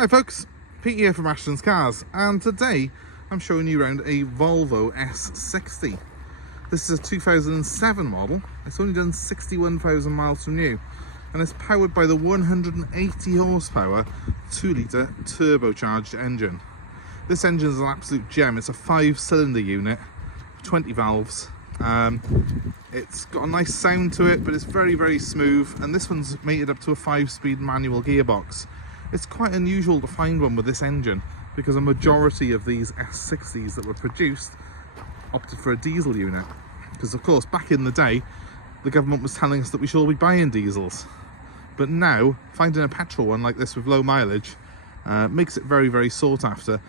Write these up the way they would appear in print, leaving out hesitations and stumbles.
Hi folks, Pete here from Ashton's Cars, and today I'm showing you around a Volvo S60. This is a 2007 model. It's only done 61,000 miles from new, and it's powered by the 180 horsepower 2-litre turbocharged engine. This engine is an absolute gem. It's a 5-cylinder unit, 20 valves. It's got a nice sound to it, but it's very smooth, and this one's mated up to a 5-speed manual gearbox. It's quite unusual to find one with this engine, because a majority of these S60s that were produced opted for a diesel unit, because of course back in the day the government was telling us that we should all be buying diesels, but now finding a petrol one like this with low mileage makes it very sought after,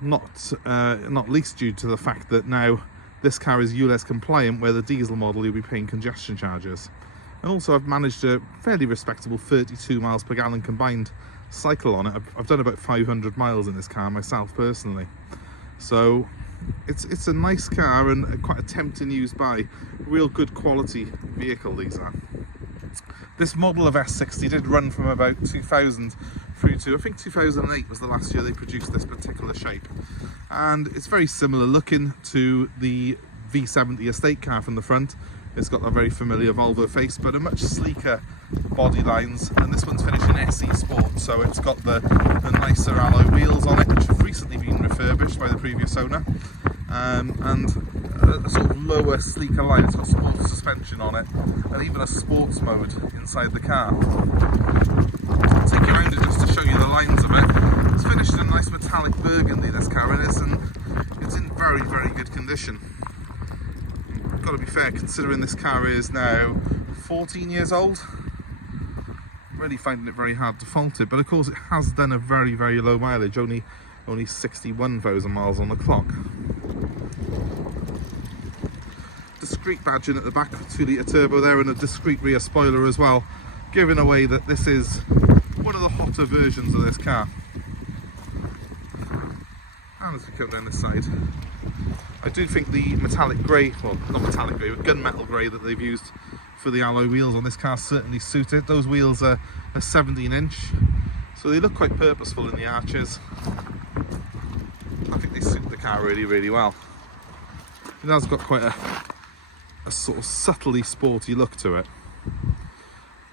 not least due to the fact that now this car is ULEZ compliant, where the diesel model you'll be paying congestion charges. And also I've managed a fairly respectable 32 miles per gallon combined cycle on it. I've done about 500 miles in this car myself personally, so it's a nice car and quite a tempting use buy. Real good quality vehicle these are. This model of S60 did run from about 2000 through to, I think 2008 was the last year they produced this particular shape, and it's very similar looking to the V70 estate car from the front. It's got a very familiar Volvo face, but a much sleeker body lines, and this one's finished in SE Sport, so it's got the nicer alloy wheels on it, which have recently been refurbished by the previous owner, and a sort of lower, sleeker line. It's got sports suspension on it, and even a sports mode inside the car. I'll take you around it just to show you the lines of it. It's finished in a nice metallic burgundy, this car is, and it's in very good condition. Got to be fair, considering this car is now 14 years old. Really finding it very hard to fault it, but of course it has done a very low mileage, only 61,000 miles on the clock. Discreet badging at the back, 2-litre turbo there, and a discreet rear spoiler as well, giving away that this is one of the hotter versions of this car. And as we come down this side, I do think the metallic grey, well not metallic grey, but gunmetal grey that they've used for the alloy wheels on this car certainly suit it. Those wheels are a 17-inch, so they look quite purposeful in the arches. I think they suit the car really well. It has got quite a sort of subtly sporty look to it.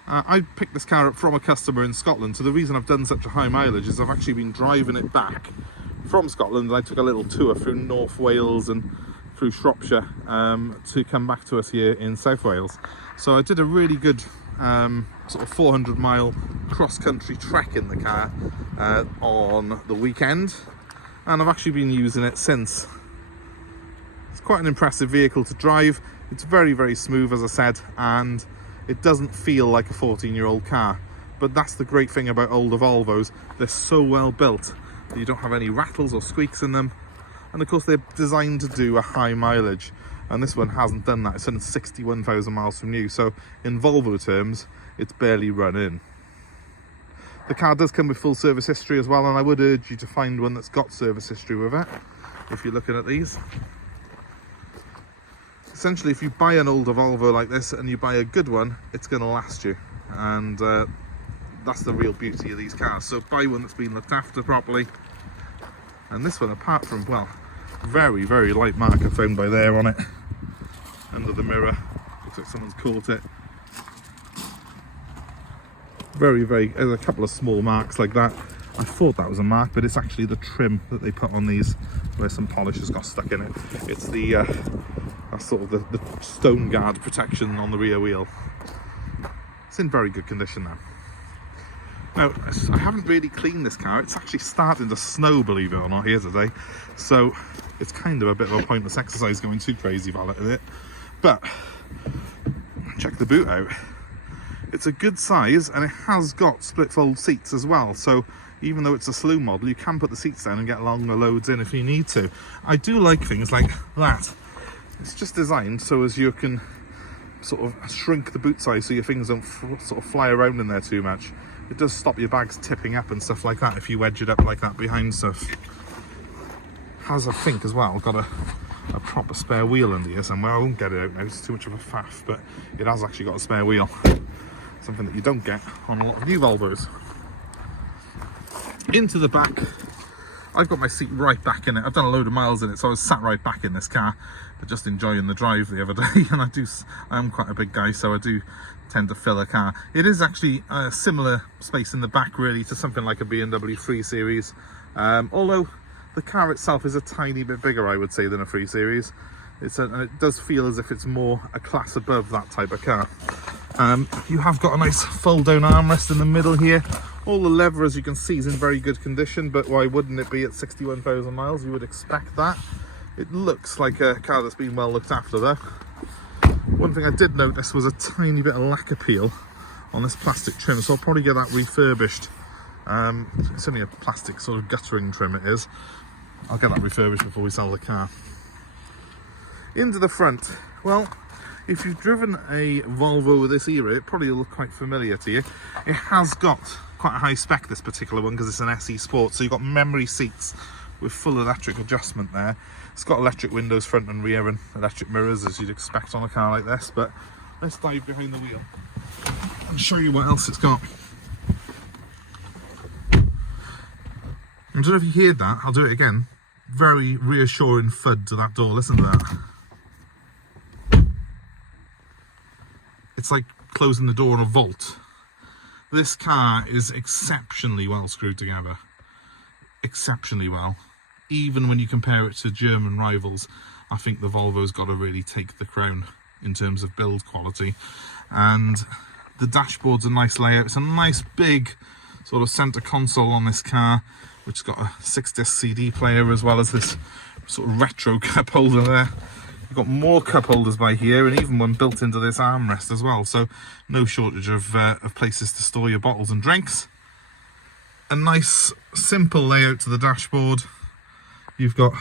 I picked this car up from a customer in Scotland, so the reason I've done such a high mileage is I've actually been driving it back from Scotland. I took a little tour through North Wales and through Shropshire to come back to us here in South Wales. So I did a really good sort of 400-mile cross-country trek in the car on the weekend, and I've actually been using it since. It's quite an impressive vehicle to drive. It's very smooth, as I said, and it doesn't feel like a 14-year-old car. But that's the great thing about older Volvos. They're so well built that you don't have any rattles or squeaks in them. And of course they're designed to do a high mileage, and this one hasn't done that. It's done 61,000 miles from new, so in Volvo terms it's barely run in. The car does come with full service history as well, and I would urge you to find one that's got service history with it if you're looking at these. Essentially, if you buy an older Volvo like this and you buy a good one, it's going to last you, and that's the real beauty of these cars. So buy one that's been looked after properly. And this one, apart from, well, very light mark I found by there on it, under the mirror, looks like someone's caught it. There's a couple of small marks like that. I thought that was a mark, but it's actually the trim that they put on these, where some polish has got stuck in it. It's the that's sort of the stone guard protection on the rear wheel. It's in very good condition now. Now, I haven't really cleaned this car. It's actually starting to snow, believe it or not, here today. So it's kind of a bit of a pointless exercise going too crazy about it. But check the boot out. It's a good size, and it has got split fold seats as well. So even though it's a saloon model, you can put the seats down and get longer loads in if you need to. I do like things like that. It's just designed so as you can sort of shrink the boot size so your things don't sort of fly around in there too much. It does stop your bags tipping up and stuff like that if you wedge it up like that behind stuff. Has, I think, as well got a proper spare wheel under here somewhere. I won't get it out now, it's too much of a faff, but it has actually got a spare wheel. Something that you don't get on a lot of new Volvos. Into the back. I've got my seat right back in it. I've done a load of miles in it, so I was sat right back in this car, but just enjoying the drive the other day. And I am quite a big guy, so I do tend to fill a car. It is actually a similar space in the back, really, to something like a BMW 3 Series. Although the car itself is a tiny bit bigger, I would say, than a 3 Series. And it does feel as if it's more a class above that type of car. You have got a nice fold-down armrest in the middle here. All the leather, as you can see, is in very good condition, but why wouldn't it be at 61,000 miles? You would expect that. It looks like a car that's been well looked after, though. One thing I did notice was a tiny bit of lacquer peel on this plastic trim, so I'll probably get that refurbished. It's only a plastic sort of guttering trim, it is. I'll get that refurbished before we sell the car. Into the front. Well, if you've driven a Volvo of this era, it probably will look quite familiar to you. It has got quite a high spec, this particular one, because it's an SE Sport. So you've got memory seats with full electric adjustment there. It's got electric windows front and rear and electric mirrors, as you'd expect on a car like this. But let's dive behind the wheel and show you what else it's got. I don't know if you heard that. I'll do it again. Very reassuring thud to that door. Listen to that. It's like closing the door on a vault. This car is exceptionally well screwed together. Exceptionally well. Even when you compare it to German rivals, I think the Volvo's got to really take the crown in terms of build quality. And the dashboard's a nice layout. It's a nice big sort of centre console on this car, which has got a 6-disc CD player, as well as this sort of retro cup holder there. You've got more cup holders by here, and even one built into this armrest as well, so no shortage of places to store your bottles and drinks. A nice simple layout to the dashboard. You've got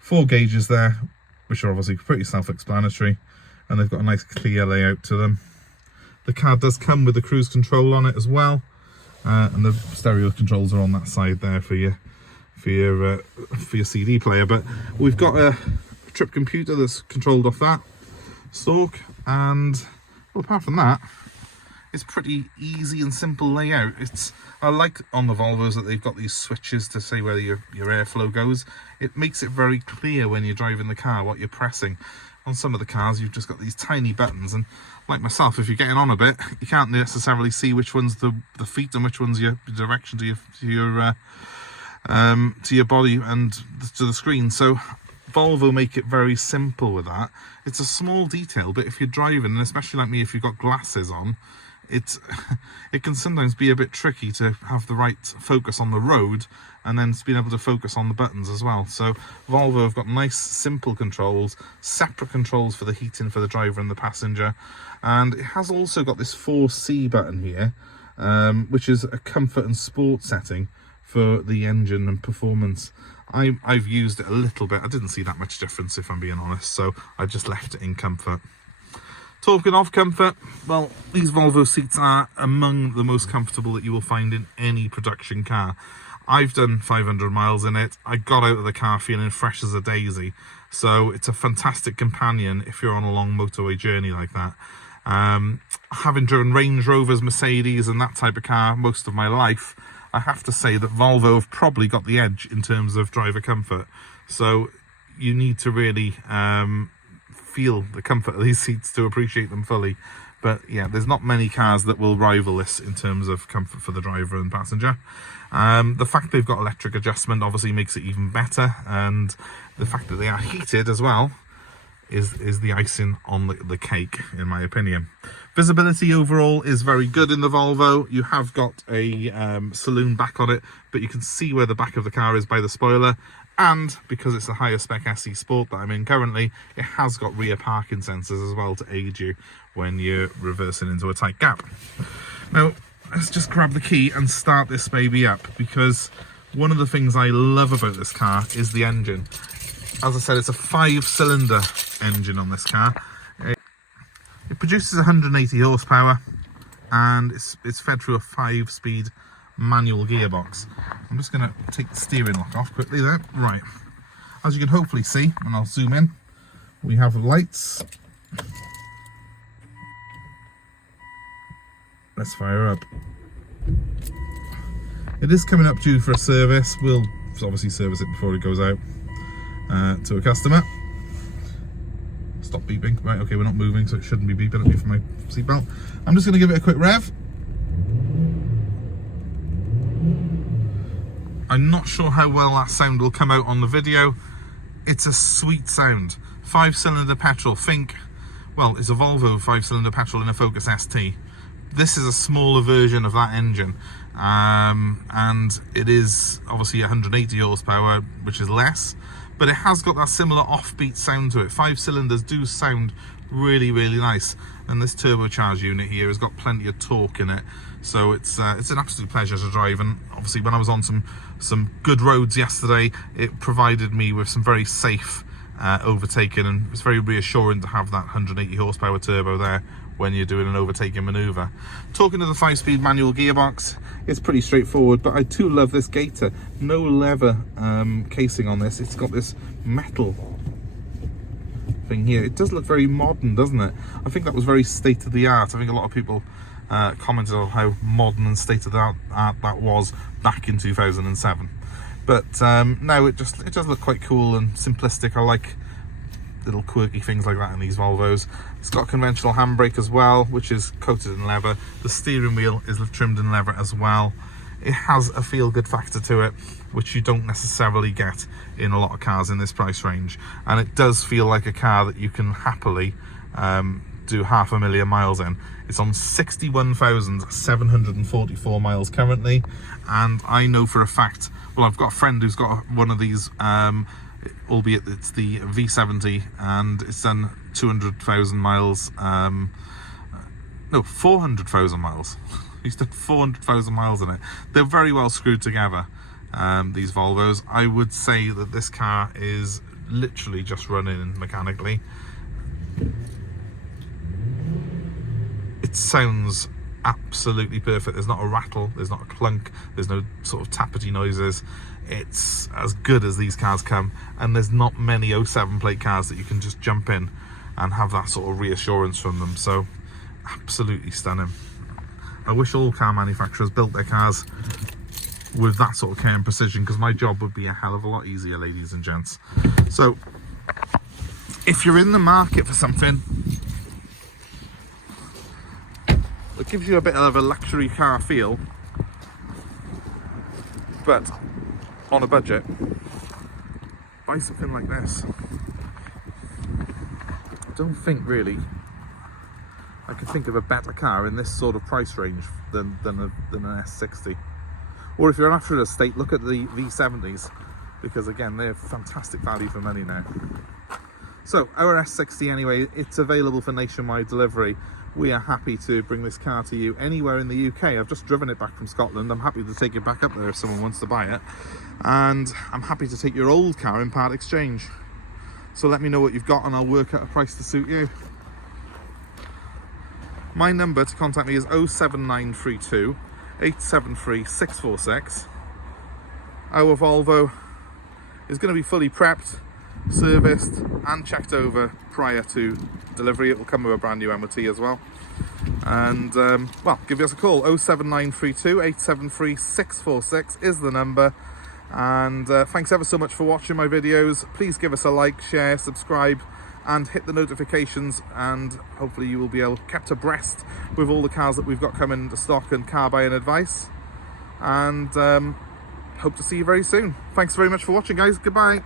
4 gauges there, which are obviously pretty self-explanatory, and they've got a nice clear layout to them. The car does come with the cruise control on it as well, and the stereo controls are on that side there for your CD player. But we've got a trip computer that's controlled off that stalk, and well, apart from that, it's pretty easy and simple layout. I like on the Volvos that they've got these switches to say where your airflow goes. It makes it very clear when you're driving the car what you're pressing. On some of the cars, you've just got these tiny buttons, and like myself, if you're getting on a bit, you can't necessarily see which one's the feet and which one's your direction to your body and to the screen. So Volvo make it very simple with that. It's a small detail, but if you're driving, and especially like me, if you've got glasses on, it can sometimes be a bit tricky to have the right focus on the road and then being able to focus on the buttons as well. So Volvo have got nice simple controls, separate controls for the heating for the driver and the passenger, and it has also got this 4C button here, which is a comfort and sport setting for the engine and performance. I've used it a little bit. I didn't see that much difference, if I'm being honest, so I just left it in comfort. Talking of comfort, well, these Volvo seats are among the most comfortable that you will find in any production car. I've done 500 miles in it. I got out of the car feeling fresh as a daisy, so it's a fantastic companion if you're on a long motorway journey like that. Having driven Range Rovers, Mercedes and that type of car most of my life, I have to say that Volvo have probably got the edge in terms of driver comfort. So you need to really feel the comfort of these seats to appreciate them fully. But yeah, there's not many cars that will rival this in terms of comfort for the driver and passenger. The fact they've got electric adjustment obviously makes it even better, and the fact that they are heated as well is the icing on the cake, in my opinion. Visibility overall is very good in the Volvo. You have got a saloon back on it, but you can see where the back of the car is by the spoiler. And because it's a higher spec SE Sport that I'm in currently, it has got rear parking sensors as well to aid you when you're reversing into a tight gap. Now, let's just grab the key and start this baby up, because one of the things I love about this car is the engine. As I said, it's a 5-cylinder engine on this car. It produces 180 horsepower, and it's fed through a 5-speed manual gearbox. I'm just going to take the steering lock off quickly there. Right, as you can hopefully see, and I'll zoom in, we have lights. Let's fire up. It is coming up due for a service. We'll obviously service it before it goes out to a customer. Stop beeping. Right, okay, we're not moving, so it shouldn't be beeping at me from my seatbelt. I'm just going to give it a quick rev. I'm not sure how well that sound will come out on the video. It's a sweet sound. 5-cylinder petrol. Think, well, it's a Volvo 5-cylinder petrol in a Focus ST. This is a smaller version of that engine, and it is obviously 180 horsepower, which is less, but it has got that similar offbeat sound to it. 5 cylinders do sound really, really nice, and this turbocharged unit here has got plenty of torque in it, so it's an absolute pleasure to drive. And obviously when I was on some good roads yesterday, it provided me with some very safe overtaking, and it's very reassuring to have that 180 horsepower turbo there when you're doing an overtaking maneuver. Talking to the 5-speed manual gearbox, it's pretty straightforward, but I do love this gator. No leather casing on this. It's got this metal thing here. It does look very modern, doesn't it? I think that was very state-of-the-art. I think a lot of people commented on how modern and state-of-the-art that was back in 2007. But no, it does look quite cool and simplistic. I like little quirky things like that in these Volvos. It's got a conventional handbrake as well, which is coated in leather. The steering wheel is trimmed in leather as well. It has a feel-good factor to it, which you don't necessarily get in a lot of cars in this price range. And it does feel like a car that you can happily do 500,000 miles in. It's on 61,744 miles currently, and I know for a fact, well, I've got a friend who's got one of these, albeit it's the V70, and it's done 200,000 miles, no, 400,000 miles. He's done 400,000 miles in it. They're very well screwed together, these Volvos. I would say that this car is literally just running mechanically. It sounds absolutely perfect. There's not a rattle, there's not a clunk, there's no sort of tappety noises. It's as good as these cars come, and there's not many 07 plate cars that you can just jump in and have that sort of reassurance from them. So absolutely stunning. I wish all car manufacturers built their cars with that sort of care and precision, because my job would be a hell of a lot easier, ladies and gents. So if you're in the market for something that gives you a bit of a luxury car feel, but on a budget, buy something like this. I don't think really I can think of a better car in this sort of price range than an S60. Or if you're after an estate, look at the V70s, because again, they're fantastic value for money now. So our S60 anyway, it's available for nationwide delivery. We are happy to bring this car to you anywhere in the UK. I've just driven it back from Scotland. I'm happy to take it back up there if someone wants to buy it. And I'm happy to take your old car in part exchange. So let me know what you've got and I'll work out a price to suit you. My number to contact me is 07932 873 646. Our Volvo is going to be fully prepped, serviced and checked over prior to delivery. It will come with a brand new MOT as well. And well, give us a call. 07932 873 646 is the number. And thanks ever so much for watching my videos. Please give us a like, share, subscribe and hit the notifications, and hopefully you will be kept abreast with all the cars that we've got coming to stock and car buying advice. And hope to see you very soon. Thanks very much for watching, guys. Goodbye.